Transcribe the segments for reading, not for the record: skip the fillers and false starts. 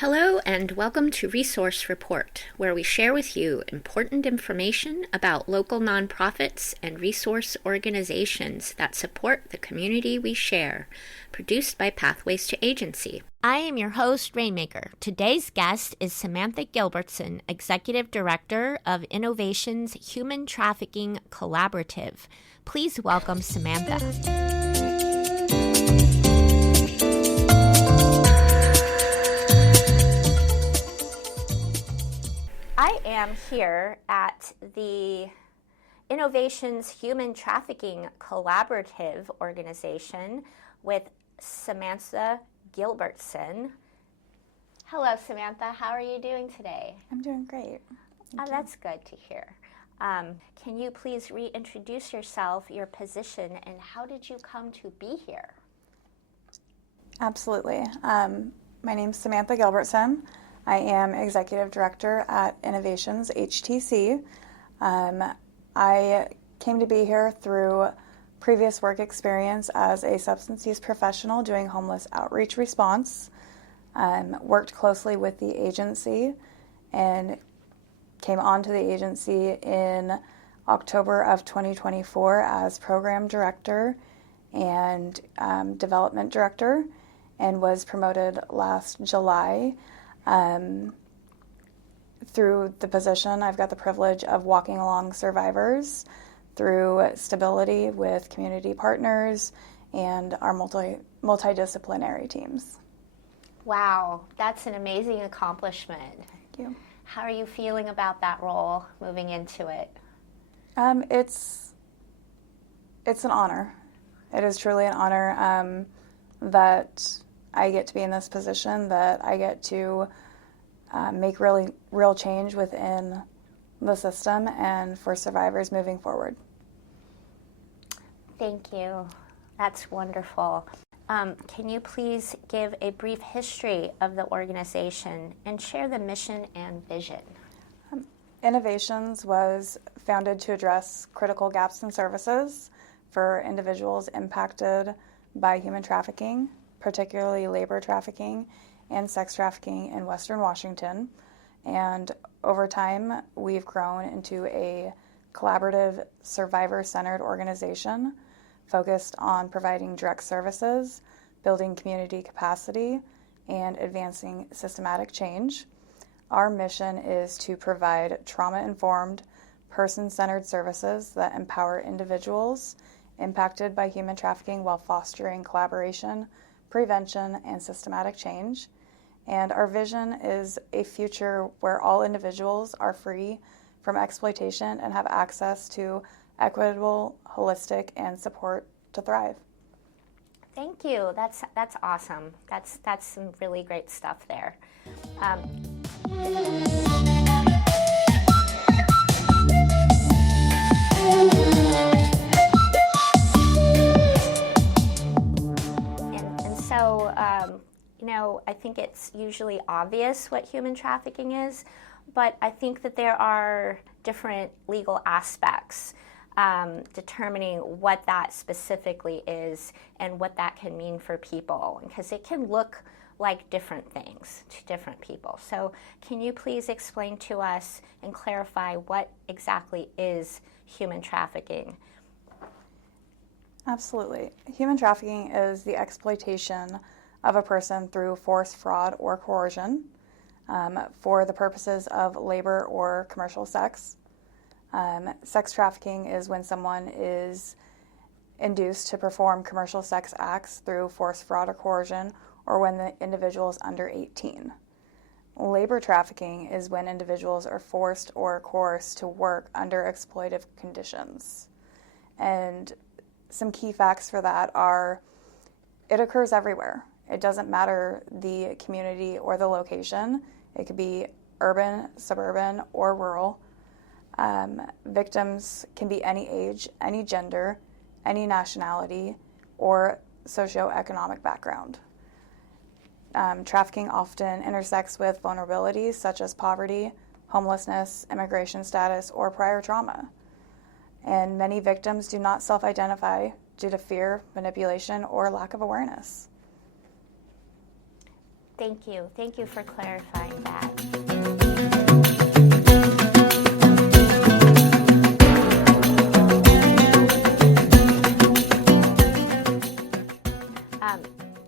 Hello and welcome to Resource Report, where we share with you important information about local nonprofits and resource organizations that support the community we share, produced by Pathways to Agency. I am your host, Rainmaker. Today's guest is Samantha Gilbertson, Executive Director of Innovations Human Trafficking Collaborative. Please welcome Samantha. I am here at the Innovations Human Trafficking Collaborative organization with Samantha Gilbertson. Hello, Samantha. How are you doing today? I'm doing great. That's good to hear. Can you please reintroduce yourself, your position, and how did you come to be here? Absolutely. My name's Samantha Gilbertson. I am Executive Director at Innovations HTC. I came to be here through previous work experience as a substance use professional doing homeless outreach response. Worked closely with the agency and came onto the agency in October of 2024 as Program Director and Development Director, and was promoted last July. Through the position, I've got the privilege of walking along survivors through stability with community partners and our multidisciplinary teams. Wow, that's an amazing accomplishment. Thank you. How are you feeling about that role moving into it? It's an honor. It is truly an honor that I get to be in this position, that I get to make really real change within the system and for survivors moving forward. Thank you. That's wonderful. Can you please give a brief history of the organization and share the mission and vision? Innovations was founded to address critical gaps in services for individuals impacted by human trafficking, particularly labor trafficking and sex trafficking in Western Washington. And over time, we've grown into a collaborative, survivor-centered organization focused on providing direct services, building community capacity, and advancing systematic change. Our mission is to provide trauma-informed, person-centered services that empower individuals impacted by human trafficking while fostering collaboration, prevention, and systematic change. And our vision is a future where all individuals are free from exploitation and have access to equitable, holistic, and support to thrive. Thank you. That's awesome. That's some really great stuff there. I think it's usually obvious what human trafficking is, but I think that there are different legal aspects determining what that specifically is and what that can mean for people, because it can look like different things to different people. So can you please explain to us and clarify what exactly is human trafficking? Absolutely. Human trafficking is the exploitation of a person through force, fraud, or coercion for the purposes of labor or commercial sex. Sex trafficking is when someone is induced to perform commercial sex acts through force, fraud, or coercion, or when the individual is under 18. Labor trafficking is when individuals are forced or coerced to work under exploitive conditions. And some key facts for that are it occurs everywhere. It doesn't matter the community or the location. It could be urban, suburban, or rural. Victims can be any age, any gender, any nationality, or socioeconomic background. Trafficking often intersects with vulnerabilities such as poverty, homelessness, immigration status, or prior trauma. And many victims do not self-identify due to fear, manipulation, or lack of awareness. Thank you. Thank you for clarifying that.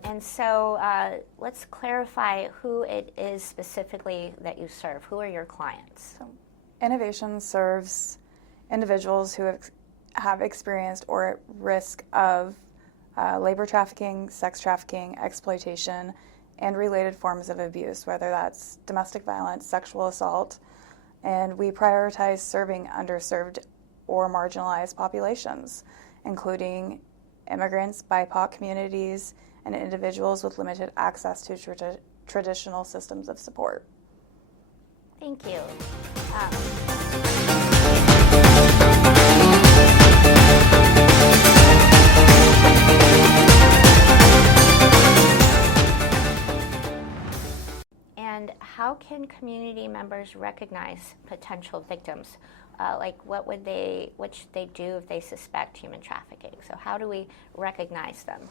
And so let's clarify who it is specifically that you serve. Who are your clients? So, Innovations serves individuals who have experienced or at risk of labor trafficking, sex trafficking, exploitation, and related forms of abuse, whether that's domestic violence, sexual assault. And we prioritize serving underserved or marginalized populations, including immigrants, BIPOC communities, and individuals with limited access to traditional systems of support. Thank you. And how can community members recognize potential victims? What should they do if they suspect human trafficking? So how do we recognize them?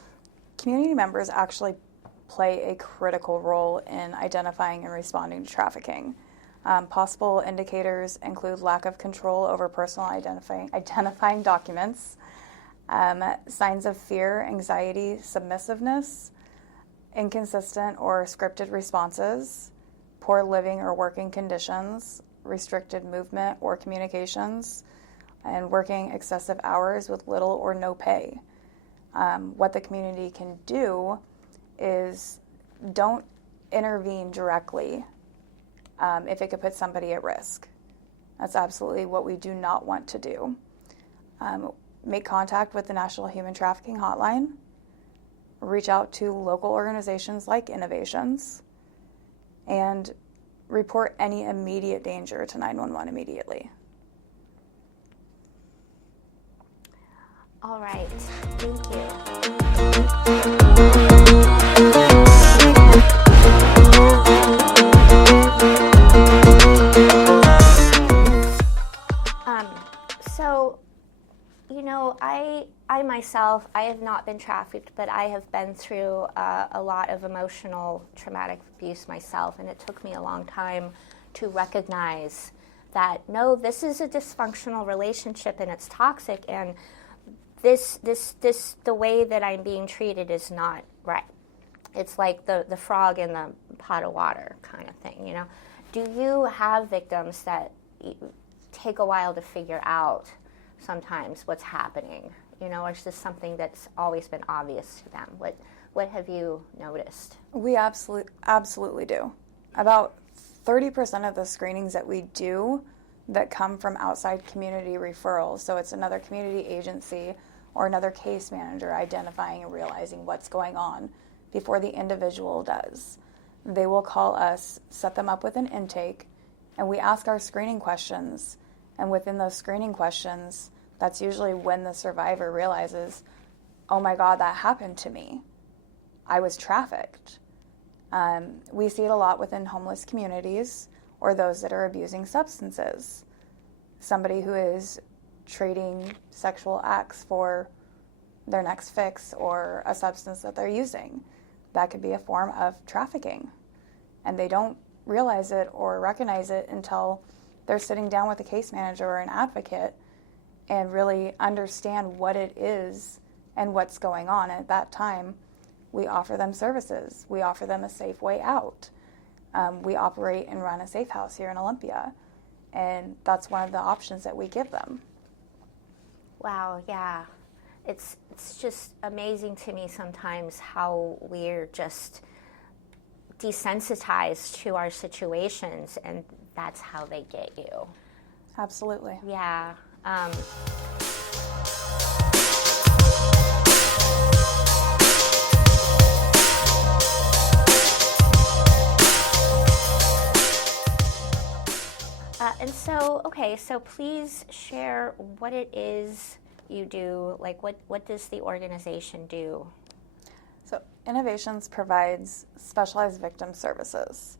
Community members actually play a critical role in identifying and responding to trafficking. Possible indicators include lack of control over personal identifying documents, signs of fear, anxiety, submissiveness, inconsistent or scripted responses, poor living or working conditions, restricted movement or communications, and working excessive hours with little or no pay. What the community can do is don't intervene directly if it could put somebody at risk. That's absolutely what we do not want to do. Make contact with the National Human Trafficking Hotline. Reach out to local organizations like Innovations, and report any immediate danger to 911 immediately. All right, thank you. So, I myself, I have not been trafficked, but I have been through a lot of emotional traumatic abuse myself, and it took me a long time to recognize that, no, this is a dysfunctional relationship and it's toxic, and the way that I'm being treated is not right. It's like the frog in the pot of water kind of thing, Do you have victims that take a while to figure out sometimes what's happening, or is this something that's always been obvious to them? What have you noticed? We absolutely do. About 30% of the screenings that we do that come from outside community referrals, so it's another community agency or another case manager identifying and realizing what's going on before the individual does. They will call us, set them up with an intake, and we ask our screening questions. And within those screening questions, that's usually when the survivor realizes, oh my God, that happened to me. I was trafficked. We see it a lot within homeless communities or those that are abusing substances. Somebody who is trading sexual acts for their next fix or a substance that they're using. That could be a form of trafficking. And they don't realize it or recognize it until they're sitting down with a case manager or an advocate and really understand what it is and what's going on. At that time, we offer them services. We offer them a safe way out. We operate and run a safe house here in Olympia, and that's one of the options that we give them. Wow, yeah. It's just amazing to me sometimes how we're just desensitized to our situations, and that's how they get you. Absolutely. Yeah. So please share what it is you do. Like, what does the organization do? So Innovations provides specialized victim services.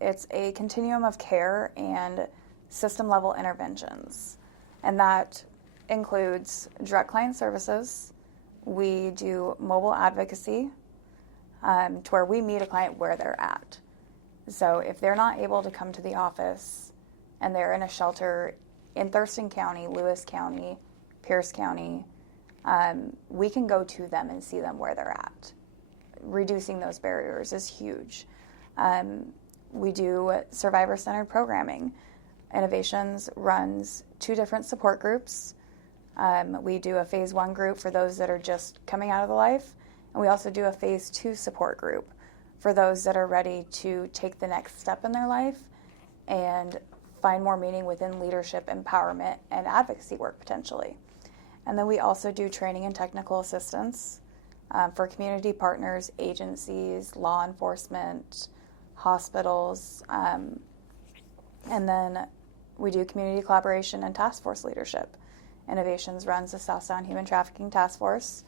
It's a continuum of care and system-level interventions, and that includes direct client services. We do mobile advocacy. to where we meet a client where they're at. So if they're not able to come to the office and they're in a shelter in Thurston County, Lewis County, Pierce County, we can go to them and see them where they're at. Reducing those barriers is huge. We do survivor-centered programming. Innovations runs 2 different support groups. We do a phase 1 group for those that are just coming out of the life, and we also do a phase 2 support group for those that are ready to take the next step in their life and find more meaning within leadership, empowerment, and advocacy work potentially. And then we also do training and technical assistance for community partners, agencies, law enforcement, hospitals, and then we do community collaboration and task force leadership. Innovations runs the South Sound Human Trafficking Task Force,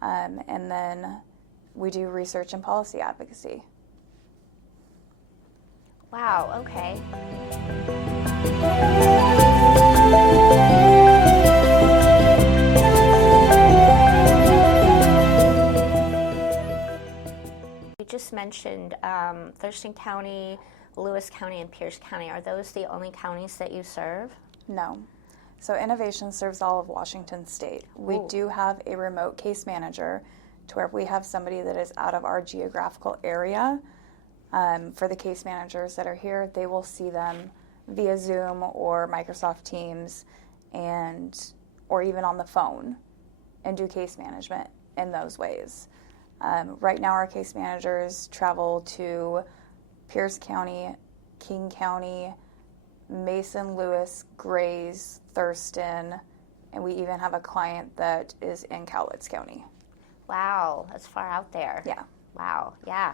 and then we do research and policy advocacy. Wow, okay. You just mentioned Thurston County, Lewis County, and Pierce County. Are those the only counties that you serve? No. So Innovation serves all of Washington State. We do have a remote case manager to where if we have somebody that is out of our geographical area, for the case managers that are here, they will see them via Zoom or Microsoft Teams or even on the phone and do case management in those ways. Right now our case managers travel to Pierce County, King County, Mason, Lewis, Grays, Thurston, and we even have a client that is in Cowlitz County. Wow, that's far out there. Yeah. Wow, yeah.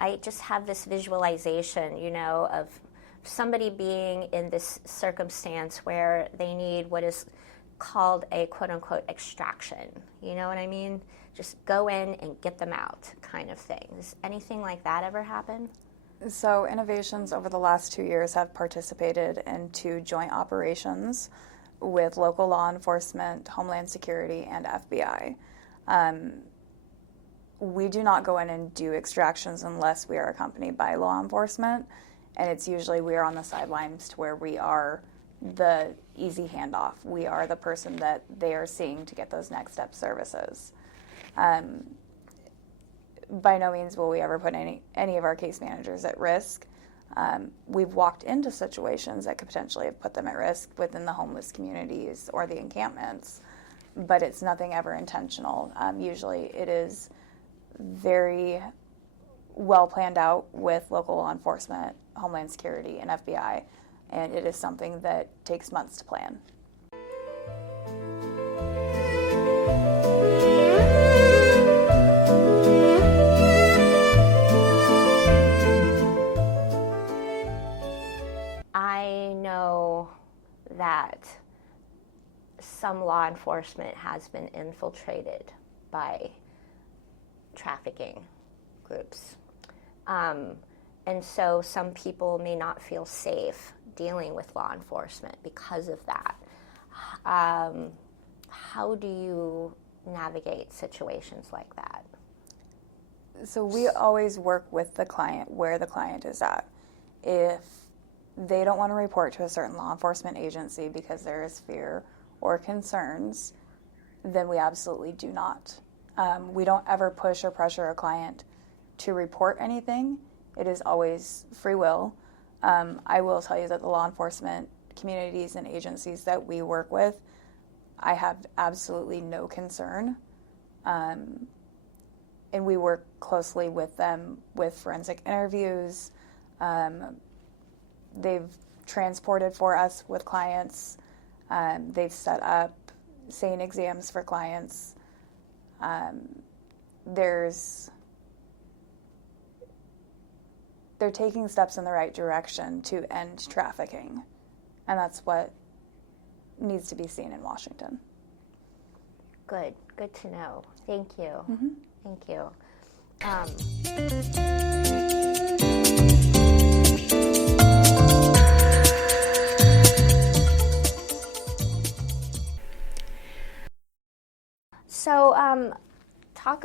I just have this visualization, of somebody being in this circumstance where they need what is called a quote-unquote extraction. You know what I mean? Just go in and get them out kind of thing. Does anything like that ever happen? So Innovations over the last 2 years have participated in 2 joint operations with local law enforcement, Homeland Security, and FBI. We do not go in and do extractions unless we are accompanied by law enforcement, and it's usually we are on the sidelines to where we are the easy handoff. We are the person that they are seeing to get those next step services. By no means will we ever put any of our case managers at risk. We've walked into situations that could potentially have put them at risk within the homeless communities or the encampments, but it's nothing ever intentional. Usually it is very well planned out with local law enforcement, Homeland Security, and FBI, and it is something that takes months to plan. I know that some law enforcement has been infiltrated by trafficking groups. And so some people may not feel safe dealing with law enforcement because of that. How do you navigate situations like that? So we always work with the client where the client is at. If they don't want to report to a certain law enforcement agency because there is fear or concerns, then we absolutely do not. We don't ever push or pressure a client to report anything. It is always free will. I will tell you that the law enforcement communities and agencies that we work with, I have absolutely no concern. And we work closely with them with forensic interviews. They've transported for us with clients. They've set up SANE exams for clients. They're taking steps in the right direction to end trafficking, and that's what needs to be seen in Washington. Good to know. Thank you. Mm-hmm. Thank you.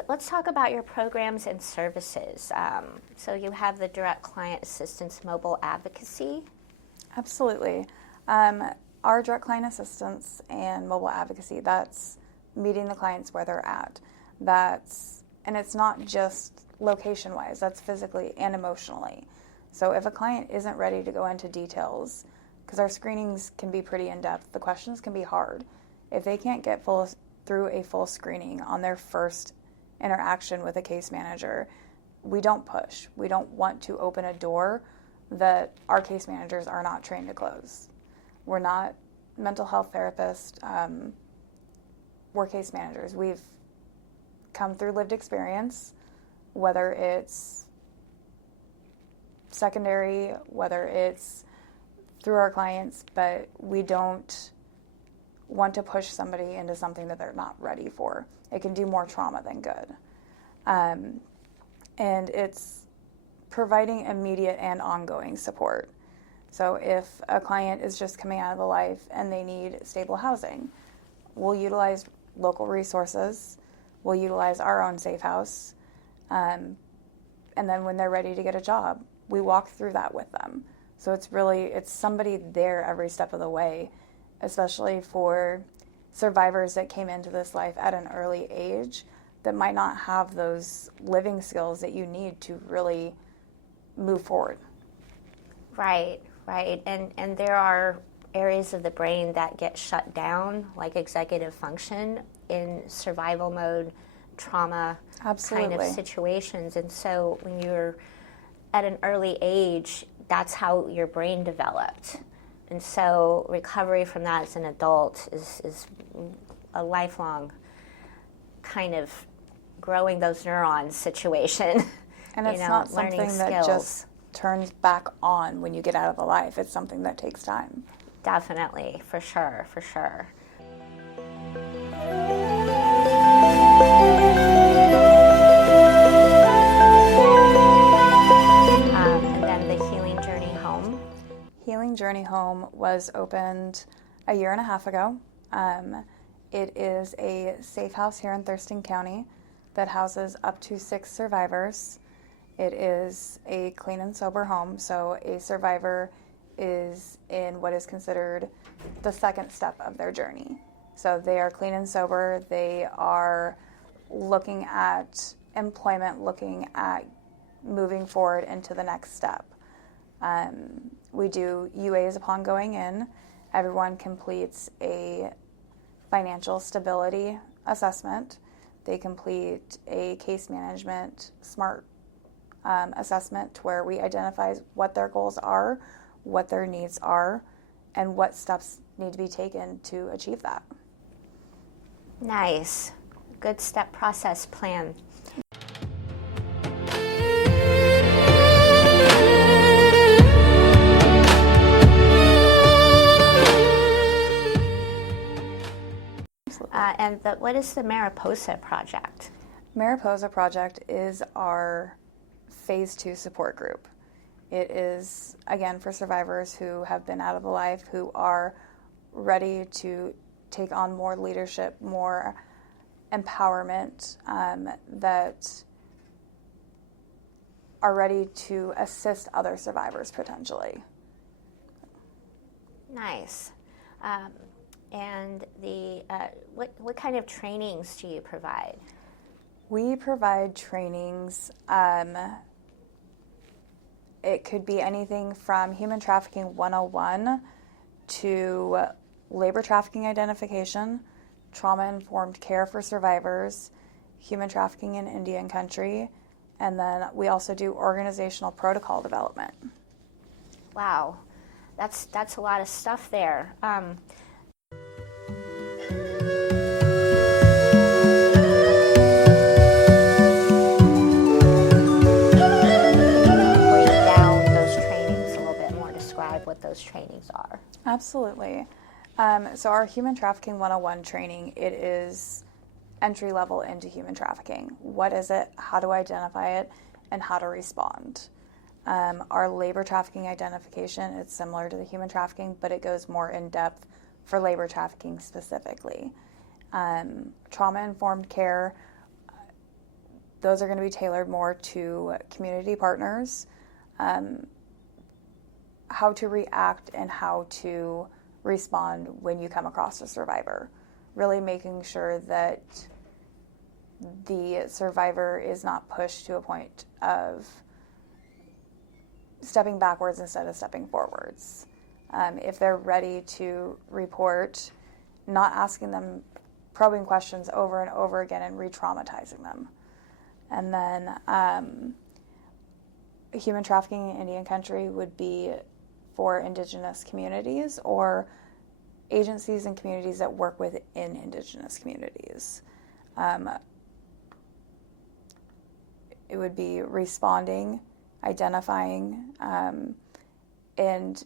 Let's talk about your programs and services. So you have the Direct Client Assistance Mobile Advocacy. Absolutely. Our direct client assistance and mobile advocacy, that's meeting the clients where they're at. And it's not just location-wise, that's physically and emotionally. So if a client isn't ready to go into details, because our screenings can be pretty in-depth, the questions can be hard. If they can't get through a full screening on their first interaction with a case manager, we don't push. We don't want to open a door that our case managers are not trained to close. We're not mental health therapists. We're case managers. We've come through lived experience, whether it's secondary, whether it's through our clients, but we don't want to push somebody into something that they're not ready for. It can do more trauma than good. And it's providing immediate and ongoing support. So if a client is just coming out of the life and they need stable housing, we'll utilize local resources, we'll utilize our own safe house, and then when they're ready to get a job, we walk through that with them. So it's somebody there every step of the way, especially for survivors that came into this life at an early age that might not have those living skills that you need to really move forward. Right. And there are areas of the brain that get shut down, like executive function, in survival mode, trauma Absolutely. kind of situations. And so when you're at an early age, that's how your brain developed. And so recovery from that as an adult is a lifelong kind of growing those neurons situation. And it's not something that just turns back on when you get out of the life. It's something that takes time. Definitely, for sure. And then the Healing Journey Home. Healing Journey Home was opened a year and a half ago. It is a safe house here in Thurston County that houses up to 6 survivors. It is a clean and sober home, so a survivor is in what is considered the second step of their journey. So they are clean and sober. They are looking at employment, looking at moving forward into the next step. We do UAs upon going in. Everyone completes a financial stability assessment. They complete a case management SMART assessment where we identify what their goals are, what their needs are, and what steps need to be taken to achieve that. Nice. Good step process plan. And what is the Mariposa Project? Mariposa Project is our Phase 2 support group. It is, again, for survivors who have been out of the life, who are ready to take on more leadership, more empowerment, that are ready to assist other survivors potentially. Nice. And what kind of trainings do you provide? We provide trainings. It could be anything from Human Trafficking 101 to labor trafficking identification, trauma-informed care for survivors, human trafficking in Indian country, and then we also do organizational protocol development. Wow, that's a lot of stuff there. What those trainings are. Absolutely. So our Human Trafficking 101 training, it is entry level into human trafficking. What is it? How to identify it? And how to respond. Our labor trafficking identification, it's similar to the human trafficking, but it goes more in depth for labor trafficking specifically. Trauma-informed care, those are going to be tailored more to community partners, how to react and how to respond when you come across a survivor. Really making sure that the survivor is not pushed to a point of stepping backwards instead of stepping forwards. If they're ready to report, not asking them probing questions over and over again and re-traumatizing them. And then human trafficking in Indian country would be for Indigenous communities or agencies and communities that work within Indigenous communities. It would be responding, identifying, and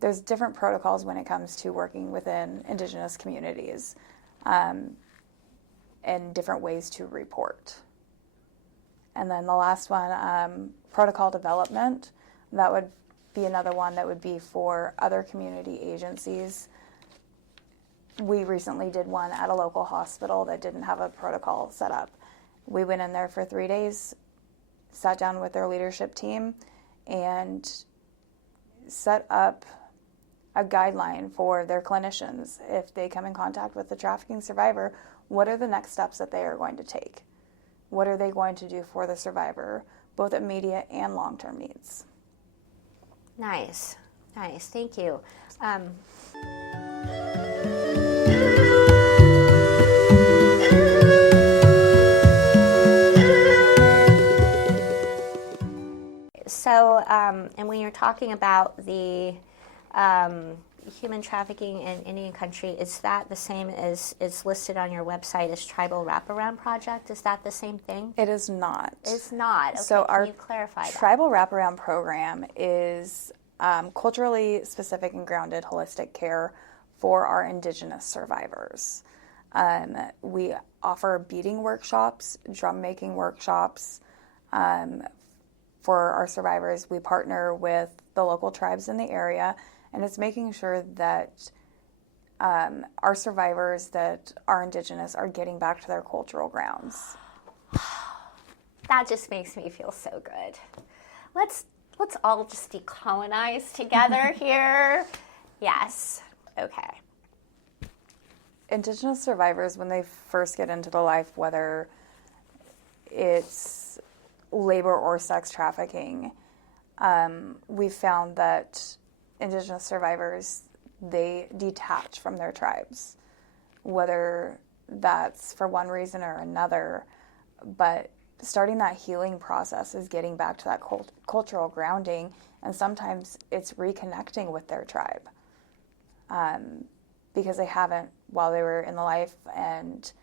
there's different protocols when it comes to working within Indigenous communities, and different ways to report. And then the last one, protocol development. That would be another one that would be for other community agencies. We recently did one at a local hospital that didn't have a protocol set up. We went in there for 3 days, sat down with their leadership team, and set up a guideline for their clinicians. If they come in contact with the trafficking survivor, what are the next steps that they are going to take? What are they going to do for the survivor, both immediate and long-term needs? Nice. Thank you. So, and when you're talking about the human trafficking in Indian country, is that the same as is listed on your website as Tribal Wraparound Project? Is that the same thing? It is not. It's not. Okay, So our can you clarify that? Tribal Wraparound Program is culturally specific and grounded holistic care for our Indigenous survivors. We offer beading workshops, drum making workshops, for our survivors. We partner with the local tribes in the area, and it's making sure that our survivors that are Indigenous are getting back to their cultural grounds. That just makes me feel so good. Let's all just decolonize together here. Yes. Okay. Indigenous survivors, when they first get into the life, whether it's labor or sex trafficking, we've found that Indigenous survivors, they detach from their tribes, whether that's for one reason or another. But starting that healing process is getting back to that cultural grounding, and sometimes it's reconnecting with their tribe, because they haven't, while they were in the life and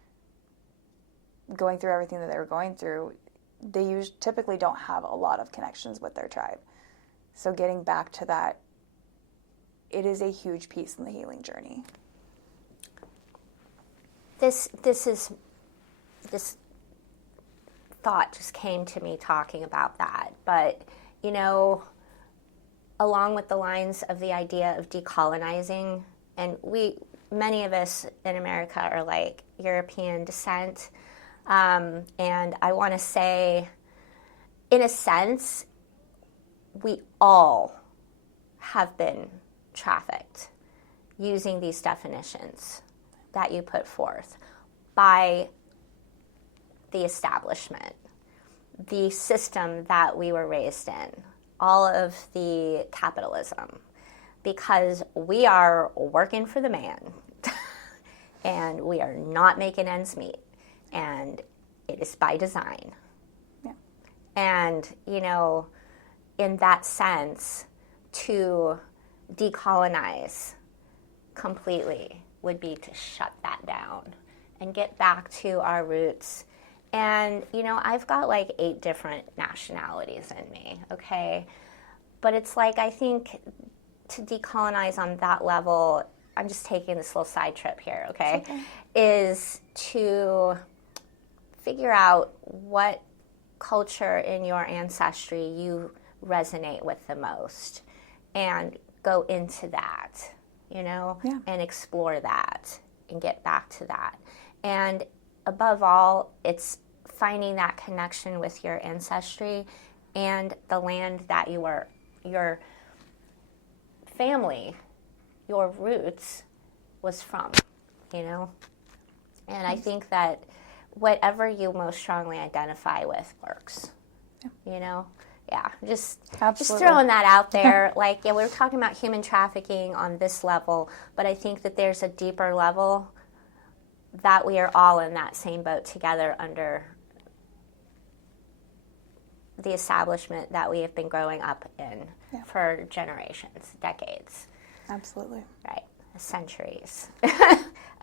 going through everything that they were going through, they typically don't have a lot of connections with their tribe. So getting back to that, it is a huge piece in the healing journey. This thought just came to me talking about that. But, you know, along with the lines of the idea of decolonizing, and many of us in America are like European descent. And I want to say, in a sense, we all have been trafficked using these definitions that you put forth by the establishment, the system that we were raised in, all of the capitalism, because we are working for the man and we are not making ends meet. And it is by design. Yeah. And, you know, in that sense, to decolonize completely would be to shut that down and get back to our roots. And, you know, I've got like 8 different nationalities in me, okay? But it's like, I think to decolonize on that level, I'm just taking this little side trip here, okay? Is to figure out what culture in your ancestry you resonate with the most and go into that, you know, and explore that and get back to that. And above all, it's finding that connection with your ancestry and the land that your family, your roots was from, you know? And I think that whatever you most strongly identify with works, you know? Yeah, just throwing that out there. Like, yeah, we were talking about human trafficking on this level, but I think that there's a deeper level that we are all in that same boat together under the establishment that we have been growing up in for generations, decades. Absolutely. Right, centuries.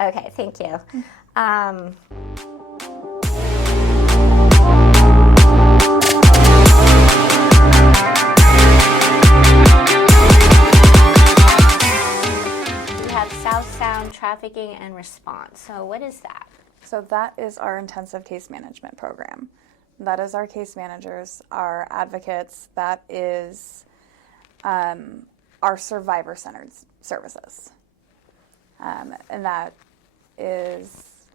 Okay, thank you. We have South Sound Trafficking and Response. So what is that? So that is our intensive case management program. That is our case managers, our advocates. That is our survivor-centered services. And that is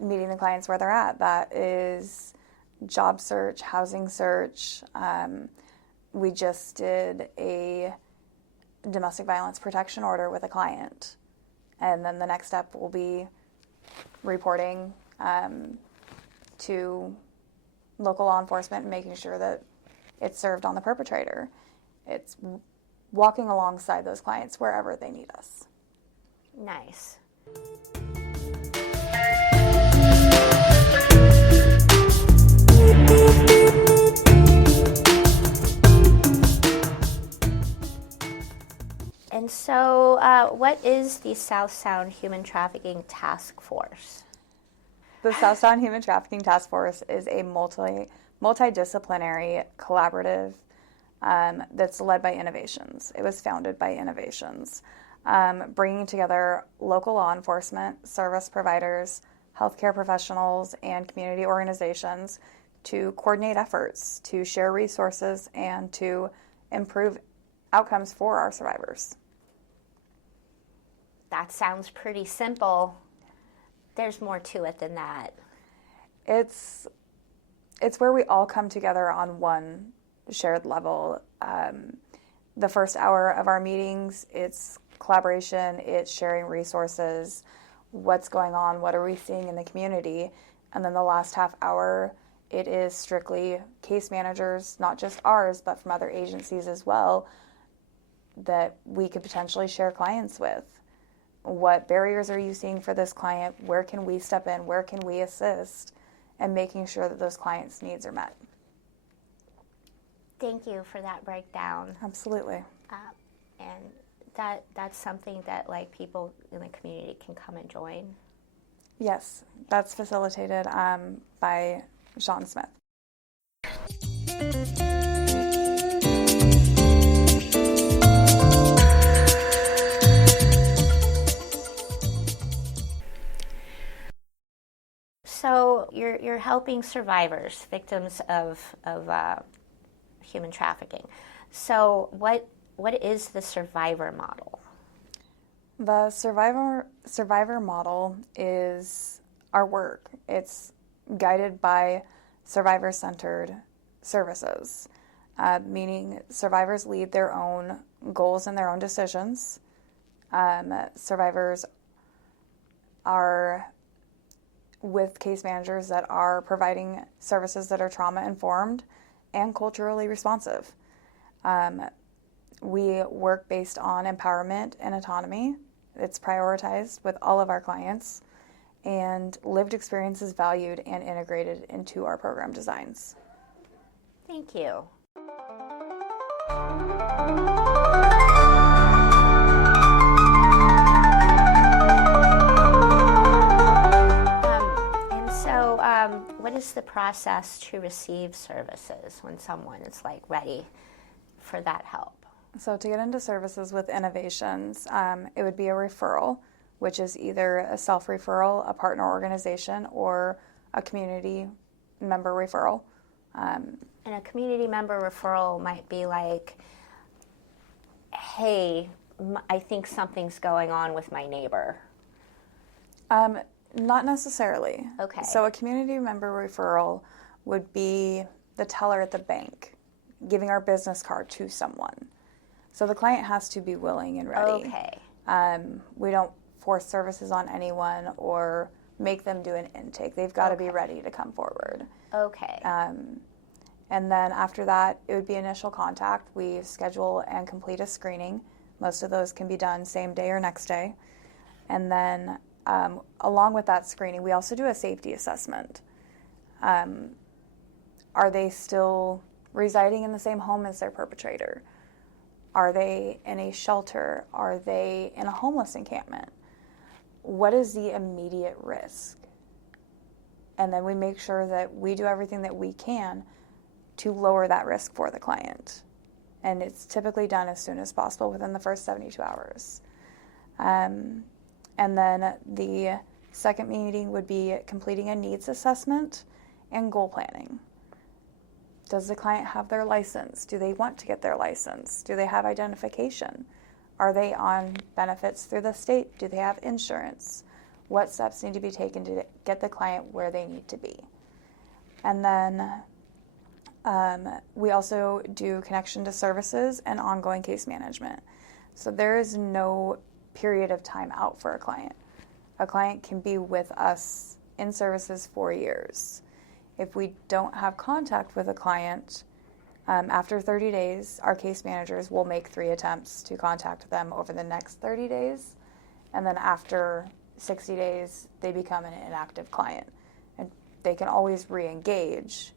meeting the clients where they're at. That is job search, housing search. We just did a domestic violence protection order with a client. And then the next step will be reporting to local law enforcement and making sure that it's served on the perpetrator. It's walking alongside those clients wherever they need us. Nice. And so, what is the South Sound Human Trafficking Task Force? The South Sound Human Trafficking Task Force is a multidisciplinary collaborative that's led by Innovations. It was founded by Innovations, bringing together local law enforcement, service providers, healthcare professionals, and community organizations to coordinate efforts, to share resources, and to improve outcomes for our survivors. That sounds pretty simple. There's more to it than that. It's where we all come together on one shared level. The first hour of our meetings, it's collaboration, it's sharing resources, what's going on, what are we seeing in the community, and then the last half hour, it is strictly case managers, not just ours, but from other agencies as well, that we could potentially share clients with. What barriers are you seeing for this client? Where can we step in? Where can we assist? And making sure that those clients' needs are met. Thank you for that breakdown. Absolutely. And that's something that like people in the community can come and join? Yes, that's facilitated by Sean Smith. So you're helping survivors, victims of human trafficking. So what is the survivor model? The survivor model is our work. It's guided by survivor-centered services, meaning survivors lead their own goals and their own decisions. Survivors are with case managers that are providing services that are trauma-informed and culturally responsive. We work based on empowerment and autonomy. It's prioritized with all of our clients, and lived experience is valued and integrated into our program designs. Thank you. What is the process to receive services when someone is like ready for that help? So to get into services with Innovations, it would be a referral, which is either a self-referral, a partner organization, or a community member referral. And a community member referral might be like, hey, I think something's going on with my neighbor. Not necessarily. Okay. So a community member referral would be the teller at the bank giving our business card to someone. So the client has to be willing and ready. Okay. We don't force services on anyone or make them do an intake. They've got to be ready to come forward. Okay. And then after that, it would be initial contact. We schedule and complete a screening. Most of those can be done same day or next day. And then along with that screening, we also do a safety assessment. Are they still residing in the same home as their perpetrator? Are they in a shelter? Are they in a homeless encampment? What is the immediate risk? And then we make sure that we do everything that we can to lower that risk for the client. And it's typically done as soon as possible within the first 72 hours. And then the second meeting would be completing a needs assessment and goal planning. Does the client have their license? Do they want to get their license? Do they have identification? Are they on benefits through the state? Do they have insurance? What steps need to be taken to get the client where they need to be? And then we also do connection to services and ongoing case management. So there is no period of time out for a client. A client can be with us in services for years. If we don't have contact with a client, after 30 days, our case managers will make 3 attempts to contact them over the next 30 days. And then after 60 days, they become an inactive client. And they can always re-engage,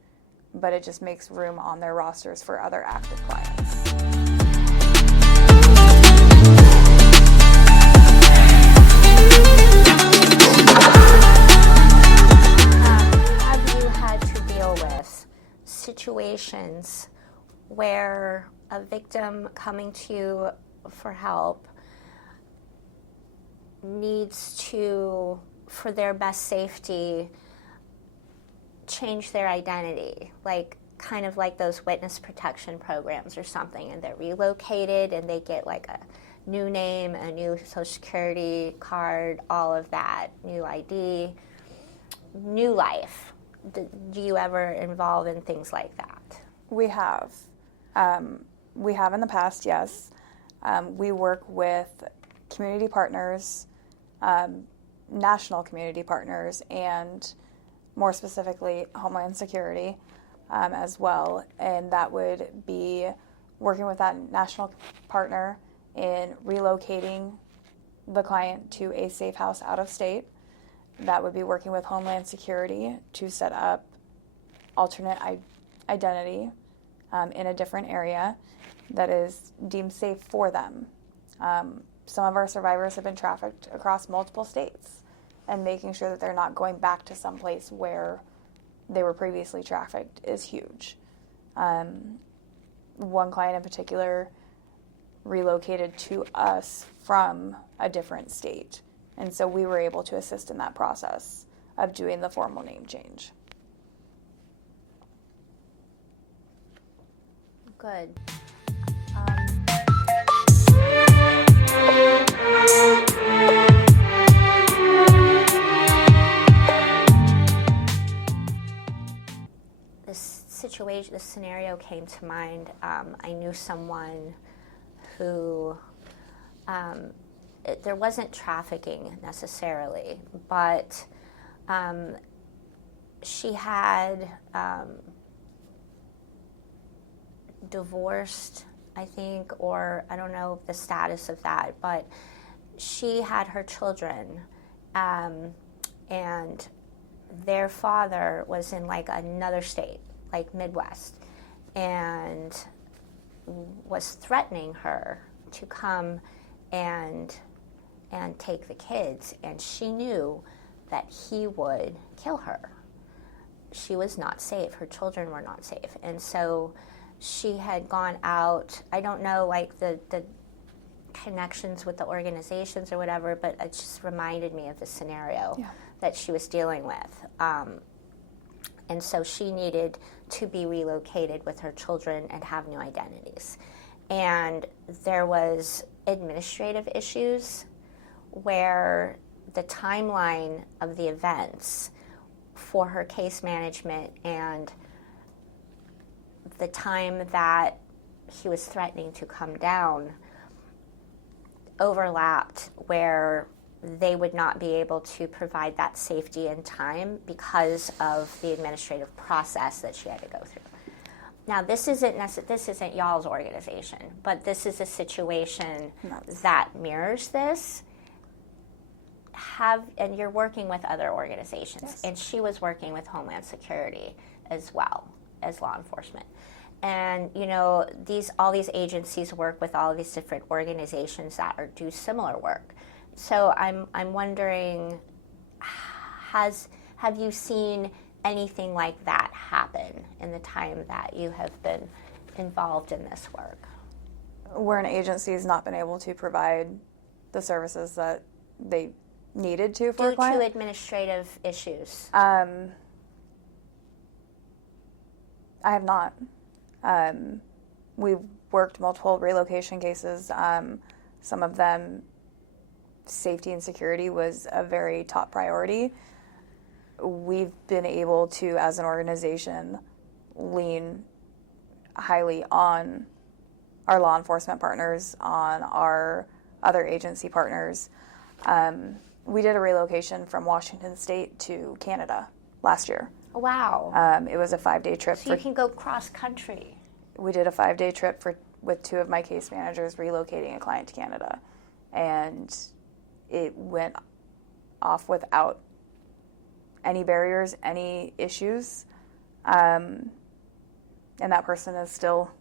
but it just makes room on their rosters for other active clients. Have you had to deal with situations where a victim coming to you for help needs to, for their best safety, change their identity, like kind of like those witness protection programs or something, and they're relocated and they get like a new name, a new social security card, all of that, new ID, new life? Do you ever involve in things like that? We have. We have in the past, yes. We work with community partners, national community partners, and more specifically Homeland Security as well. And that would be working with that national partner in relocating the client to a safe house out of state. That would be working with Homeland Security to set up alternate identity in a different area that is deemed safe for them. Some of our survivors have been trafficked across multiple states, and making sure that they're not going back to some place where they were previously trafficked is huge. One client in particular relocated to us from a different state, and so we were able to assist in that process of doing the formal name change. Good. This scenario came to mind. I knew someone who, there wasn't trafficking necessarily, but she had divorced, I think, or I don't know the status of that, but she had her children, and their father was in like another state, like Midwest, and was threatening her to come and take the kids, and she knew that he would kill her. She was not safe. Her children were not safe. And so she had gone out, I don't know like the connections with the organizations or whatever, but it just reminded me of the scenario that she was dealing with. And so she needed to be relocated with her children and have new identities. And there was administrative issues where the timeline of the events for her case management and the time that he was threatening to come down overlapped, where they would not be able to provide that safety in time because of the administrative process that she had to go through. Now, this isn't y'all's organization, but this is a situation that mirrors this. And you're working with other organizations, yes. And she was working with Homeland Security as well as law enforcement. And all these agencies work with all these different organizations that do similar work. So I'm wondering, have you seen anything like that happen in the time that you have been involved in this work? Where an agency has not been able to provide the services that they needed to for a client? Due to administrative issues. I have not. We've worked multiple relocation cases. Some of them, safety and security was a very top priority. We've been able to, as an organization, lean highly on our law enforcement partners, on our other agency partners. We did a relocation from Washington State to Canada last year. Wow. It was a 5-day trip. So you can go cross-country. We did a 5-day trip with 2 of my case managers relocating a client to Canada. And it went off without any barriers, any issues. And that person is still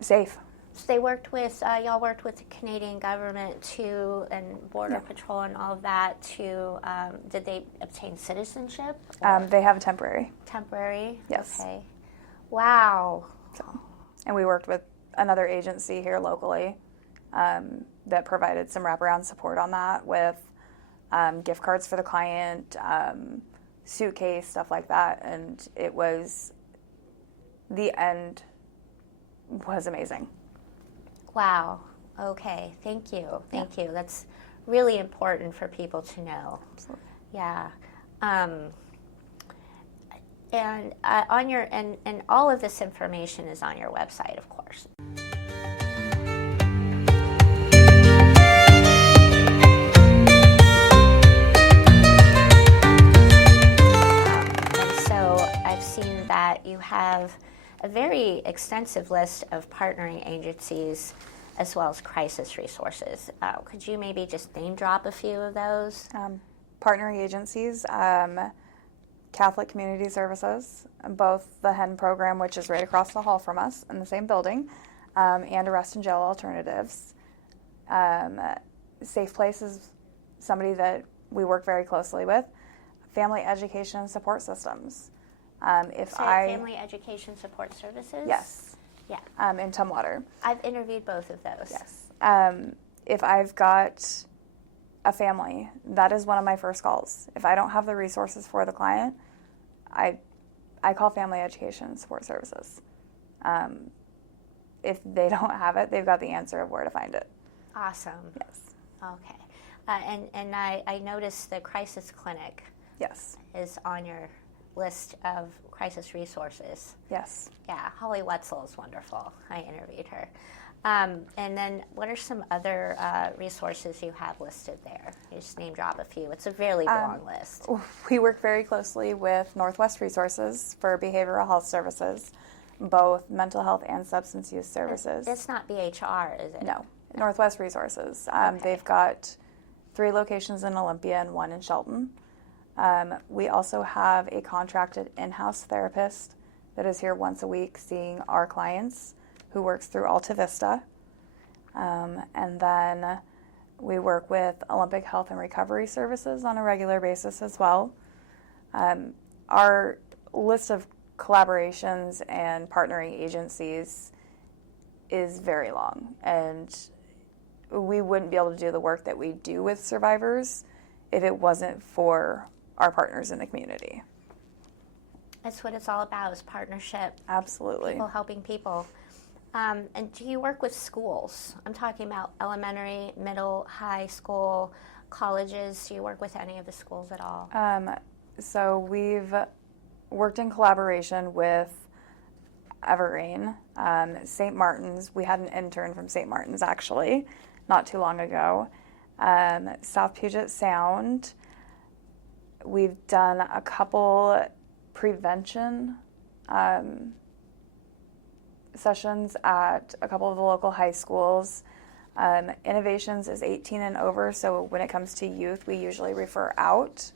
safe. So y'all worked with the Canadian government too, and Border Patrol and all of that to, did they obtain citizenship? They have a temporary. Temporary? Yes. Okay. Wow. And we worked with another agency here locally that provided some wraparound support on that with gift cards for the client, suitcase, stuff like that. And the end was amazing. Wow. Okay. Thank you. Thank you. That's really important for people to know. Absolutely. Yeah. And and all of this information is on your website, of course. And so I've seen that you have a very extensive list of partnering agencies as well as crisis resources. Could you maybe just name drop a few of those? Partnering agencies, Catholic Community Services, both the HEN program, which is right across the hall from us in the same building, and Arrest and Jail Alternatives. Safe Place is somebody that we work very closely with. Family Education and Support Systems. Family Education Support Services? Yes. Yeah. In Tumwater. I've interviewed both of those. Yes. If I've got a family, that is one of my first calls. If I don't have the resources for the client, I call Family Education and Support Services. If they don't have it, they've got the answer of where to find it. Awesome. Yes. Okay. And I noticed the crisis clinic. Yes. Is on your list of crisis resources. Yes. Yeah, Holly Wetzel is wonderful. I interviewed her. And then what are some other resources you have listed there? You just name drop a few. It's a really long list. We work very closely with Northwest Resources for behavioral health services, both mental health and substance use services. It's not BHR, is it? No. Northwest Resources. Okay. They've got 3 locations in Olympia and 1 in Shelton. We also have a contracted in-house therapist that is here once a week seeing our clients, who works through Alta Vista. And then we work with Olympic Health and Recovery Services on a regular basis as well. Our list of collaborations and partnering agencies is very long, and we wouldn't be able to do the work that we do with survivors if it wasn't for our partners in the community. That's what it's all about, is partnership. Absolutely. People helping people. And do you work with schools? I'm talking about elementary, middle, high school, colleges? Do you work with any of the schools at all? So we've worked in collaboration with Evergreen, St. Martin's. We had an intern from St. Martin's actually not too long ago. South Puget Sound. We've done a couple prevention sessions at a couple of the local high schools. Innovations is 18 and over, so when it comes to youth, we usually refer out.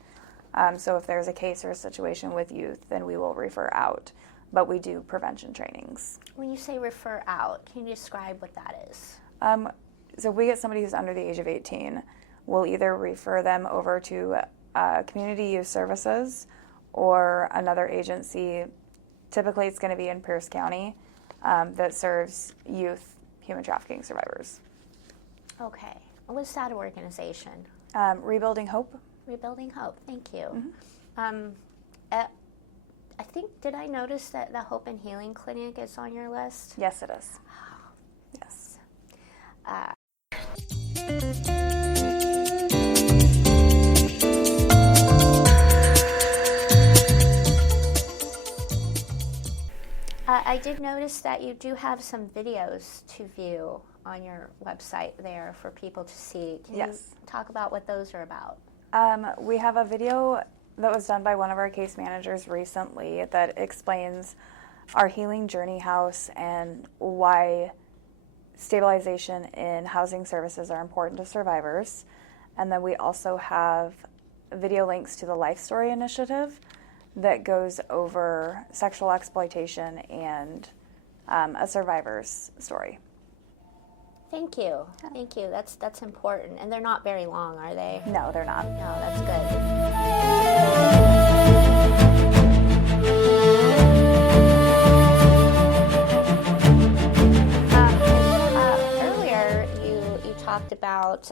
So if there's a case or a situation with youth, then we will refer out. But we do prevention trainings. When you say refer out, can you describe what that is? So if we get somebody who's under the age of 18, we'll either refer them over to Community Youth Services or another agency. Typically it's going to be in Pierce County that serves youth human trafficking survivors. Okay. What's that organization? Rebuilding Hope. Rebuilding Hope. Thank you. Mm-hmm. I think, did I notice that the Hope and Healing Clinic is on your list? Yes, it is. Yes. I did notice that you do have some videos to view on your website there for people to see. Can you talk about what those are about? We have a video that was done by one of our case managers recently that explains our Healing Journey House and why stabilization in housing services are important to survivors. And then we also have video links to the Life Story Initiative that goes over sexual exploitation and a survivor's story. Thank you. Thank you. That's important. And they're not very long, are they? No, they're not. No, that's good. Earlier, you talked about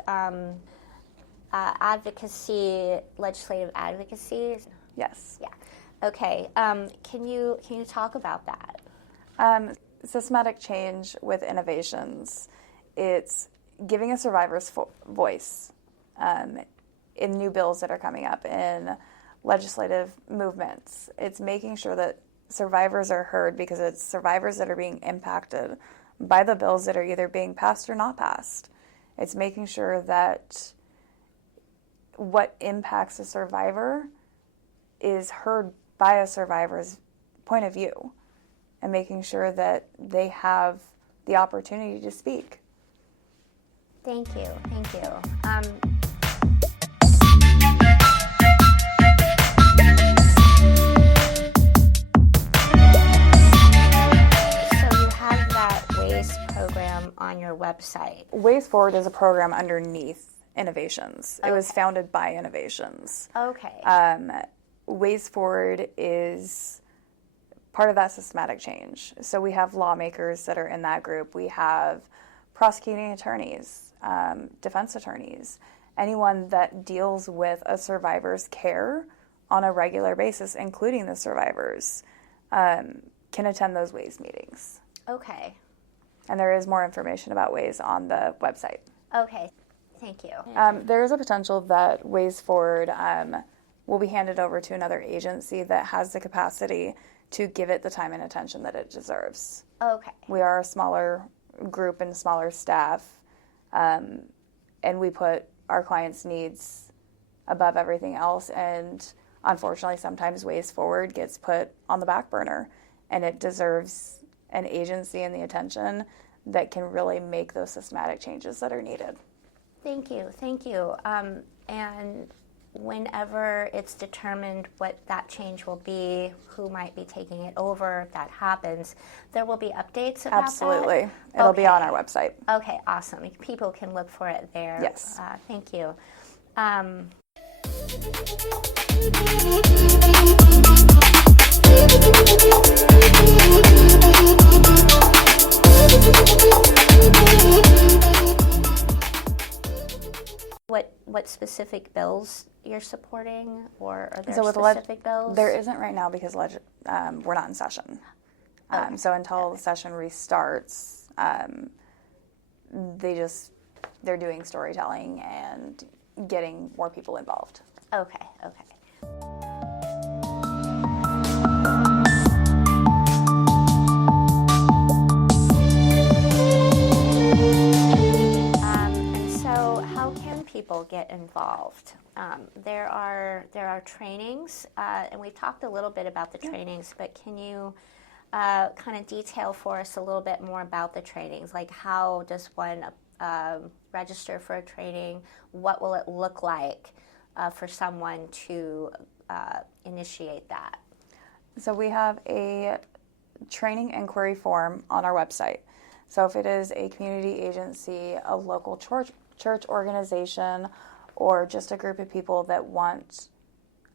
advocacy, legislative advocacy. Yes. Yeah. Okay. Can you talk about that? Systematic change with Innovations. It's giving a survivor's voice in new bills that are coming up, in legislative movements. It's making sure that survivors are heard because it's survivors that are being impacted by the bills that are either being passed or not passed. It's making sure that what impacts a survivor is heard by a survivor's point of view and making sure that they have the opportunity to speak. Thank you. Thank you. So you have that WAYS program on your website. WAYS Forward is a program underneath Innovations. It was founded by Innovations. Okay. WAYS Forward is part of that systematic change. So we have lawmakers that are in that group. We have prosecuting attorneys, defense attorneys, anyone that deals with a survivor's care on a regular basis, including the survivors, can attend those WAYS meetings. Okay. And there is more information about WAYS on the website. Okay. Thank you. There is a potential that WAYS Forward will be handed over to another agency that has the capacity to give it the time and attention that it deserves. Okay. We are a smaller group and smaller staff, and we put our clients' needs above everything else, and unfortunately sometimes WAYS Forward gets put on the back burner, and it deserves an agency and the attention that can really make those systematic changes that are needed. Thank you. Thank you. And whenever it's determined what that change will be, who might be taking it over, if that happens, there will be updates about Absolutely. that? It'll be on our website. Okay, awesome. People can look for it there. Yes. Thank you. What specific bills you're supporting, or are there specific bills? There isn't right now because we're not in session. So until the session restarts, they're doing storytelling and getting more people involved. Okay, okay. And so how can people get involved? There are trainings, and we've talked a little bit about the trainings, but can you kind of detail for us a little bit more about the trainings? Like, how does one register for a training? What will it look like for someone to initiate that? So we have a training inquiry form on our website. So if it is a community agency, a local church organization, or just a group of people that want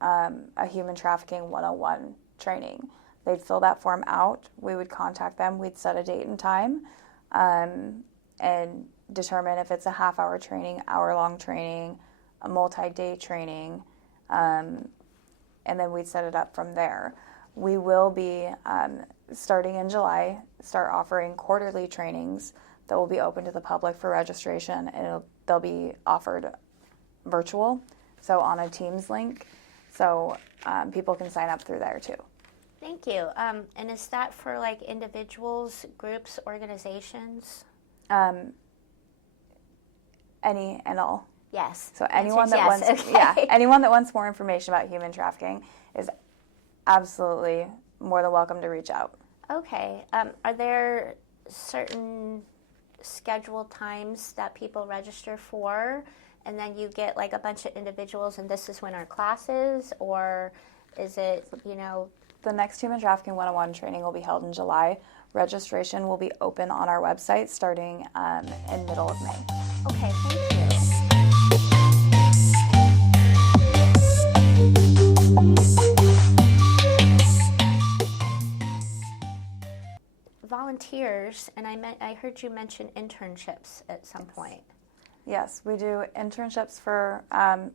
a human trafficking 101 training, they'd fill that form out. We would contact them. We'd set a date and time and determine if it's a half-hour training, hour-long training, a multi-day training, and then we'd set it up from there. We will be, starting in July, start offering quarterly trainings that will be open to the public for registration, and they'll be offered virtual, so on a Teams link, so people can sign up through there too. Thank you. And is that for like individuals, groups, organizations? Any and all. Yes. So anyone that yes. wants, Okay. anyone that wants more information about human trafficking is absolutely more than welcome to reach out. Okay. Are there certain scheduled times that people register for, and then you get like a bunch of individuals, and this is when our class is, or is it, The next Human Trafficking 101 training will be held in July. Registration will be open on our website starting in middle of May. Okay, thank you. Volunteers, and I heard you mention internships at some point. Yes, we do internships for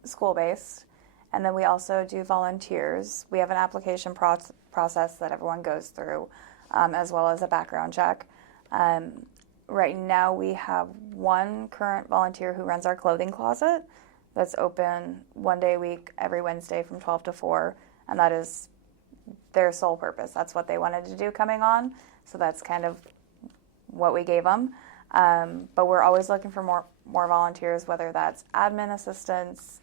school-based, and then we also do volunteers. We have an application process that everyone goes through, as well as a background check. Right now we have one current volunteer who runs our clothing closet that's open one day a week, every Wednesday from 12 to 4, and that is their sole purpose. That's what they wanted to do coming on, so that's kind of what we gave them. But we're always looking for more volunteers, whether that's admin assistants,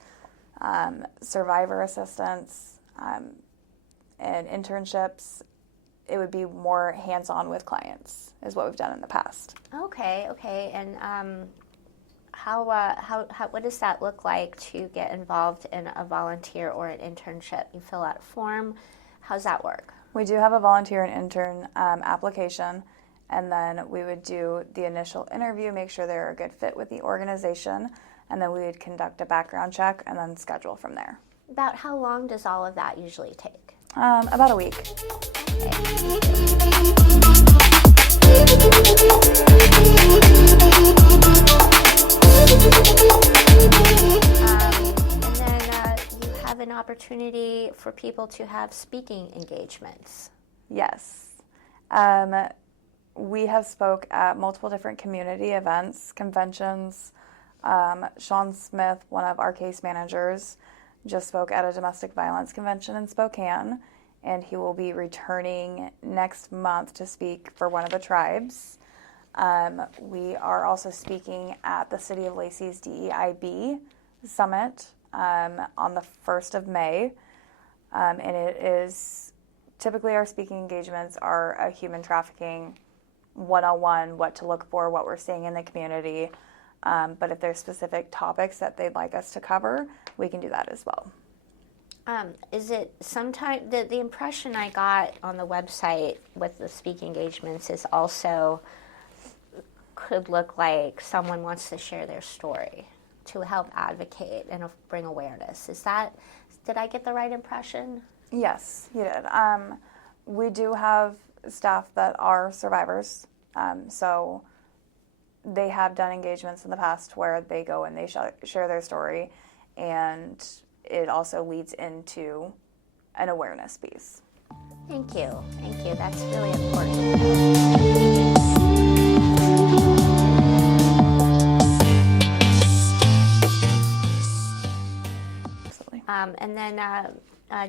survivor assistants, and internships. It would be more hands-on with clients, is what we've done in the past. Okay. And what does that look like to get involved in a volunteer or an internship? You fill out a form. How's that work? We do have a volunteer and intern application, and then we would do the initial interview, make sure they're a good fit with the organization, and then we would conduct a background check and then schedule from there. About how long does all of that usually take? About a week. And then you have an opportunity for people to have speaking engagements. Yes. We have spoke at multiple different community events, conventions. Sean Smith, one of our case managers, just spoke at a domestic violence convention in Spokane, and he will be returning next month to speak for one of the tribes. We are also speaking at the City of Lacey's DEIB Summit on the 1st of May, and it is typically our speaking engagements are a human trafficking 101, what to look for, what we're seeing in the community. But if there's specific topics that they'd like us to cover, we can do that as well. Is it sometimes the impression I got on the website with the speaking engagements is also could look like someone wants to share their story to help advocate and bring awareness. Did I get the right impression? Yes, you did. We do have staff that are survivors, so they have done engagements in the past where they go and they share their story, and it also leads into an awareness piece. Thank you. That's really important.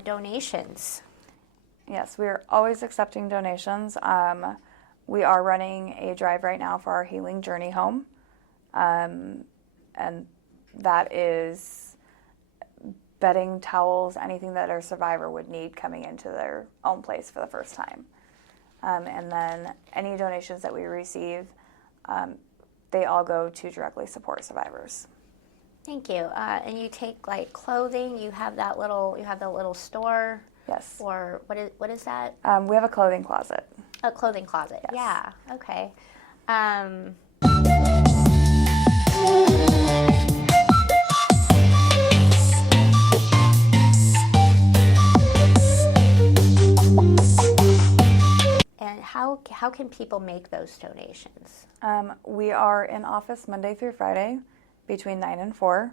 donations? Yes, we are always accepting donations. We are running a drive right now for our Healing Journey home. And that is bedding, towels, anything that our survivor would need coming into their own place for the first time. And then any donations that we receive, they all go to directly support survivors. Thank you. And you take like clothing. You have the little store. Yes. Or what is that? We have a clothing closet. A clothing closet. Yes. Yeah. Okay. And how can people make those donations? We are in office Monday through Friday between 9 and 4.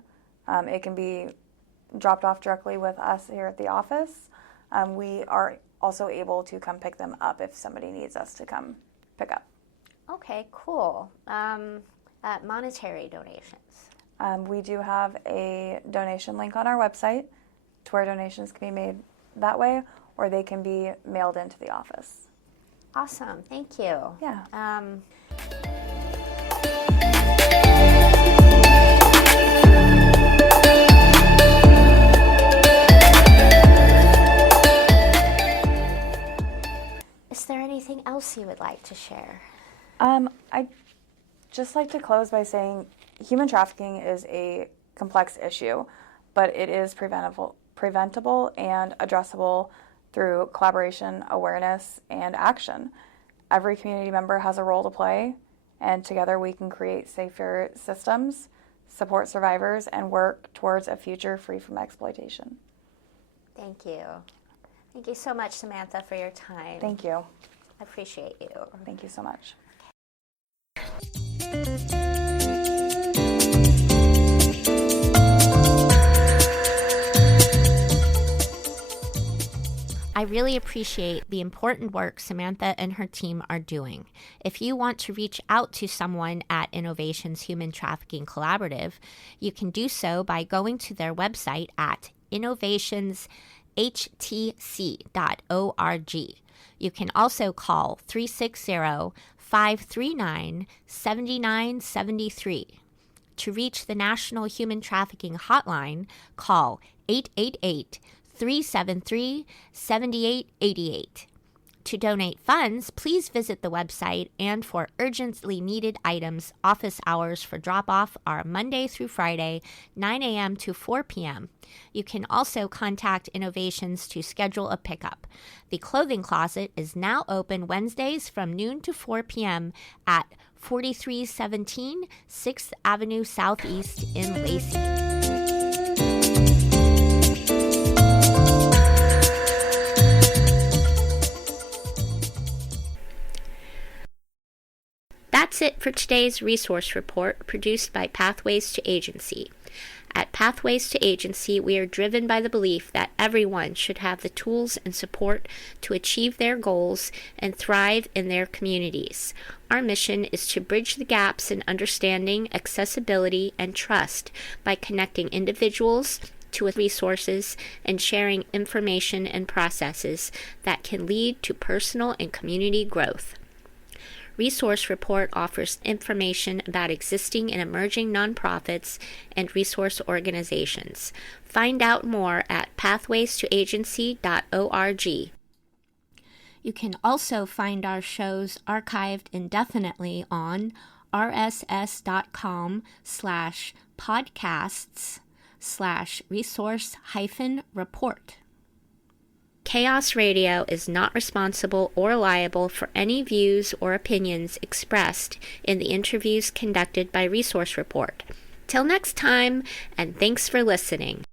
It can be dropped off directly with us here at the office. We are also able to come pick them up if somebody needs us to come pick up. Okay, cool. Monetary donations. We do have a donation link on our website to where donations can be made that way, or they can be mailed into the office. Awesome, thank you. Yeah. Is there anything else you would like to share? I'd just like to close by saying human trafficking is a complex issue, but it is preventable and addressable through collaboration, awareness, and action. Every community member has a role to play, and together we can create safer systems, support survivors, and work towards a future free from exploitation. Thank you. Thank you so much, Samantha, for your time. Thank you. I appreciate you. Thank you so much. I really appreciate the important work Samantha and her team are doing. If you want to reach out to someone at Innovations Human Trafficking Collaborative, you can do so by going to their website at innovationshtc.org. You can also call 360-539-7973. To reach the National Human Trafficking Hotline, call 888-373-7888. To donate funds, please visit the website, and for urgently needed items, office hours for drop-off are Monday through Friday, 9 a.m. to 4 p.m. You can also contact Innovations to schedule a pickup. The clothing closet is now open Wednesdays from noon to 4 p.m. at 4317 6th Avenue Southeast in Lacey. That's it for today's resource report produced by Pathways to Agency. At Pathways to Agency, we are driven by the belief that everyone should have the tools and support to achieve their goals and thrive in their communities. Our mission is to bridge the gaps in understanding, accessibility, and trust by connecting individuals to resources and sharing information and processes that can lead to personal and community growth. Resource Report offers information about existing and emerging nonprofits and resource organizations. Find out more at pathwaystoagency.org. You can also find our shows archived indefinitely on rss.com/podcasts/resource-report. Chaos Radio is not responsible or liable for any views or opinions expressed in the interviews conducted by Resource Report. Till next time, and thanks for listening.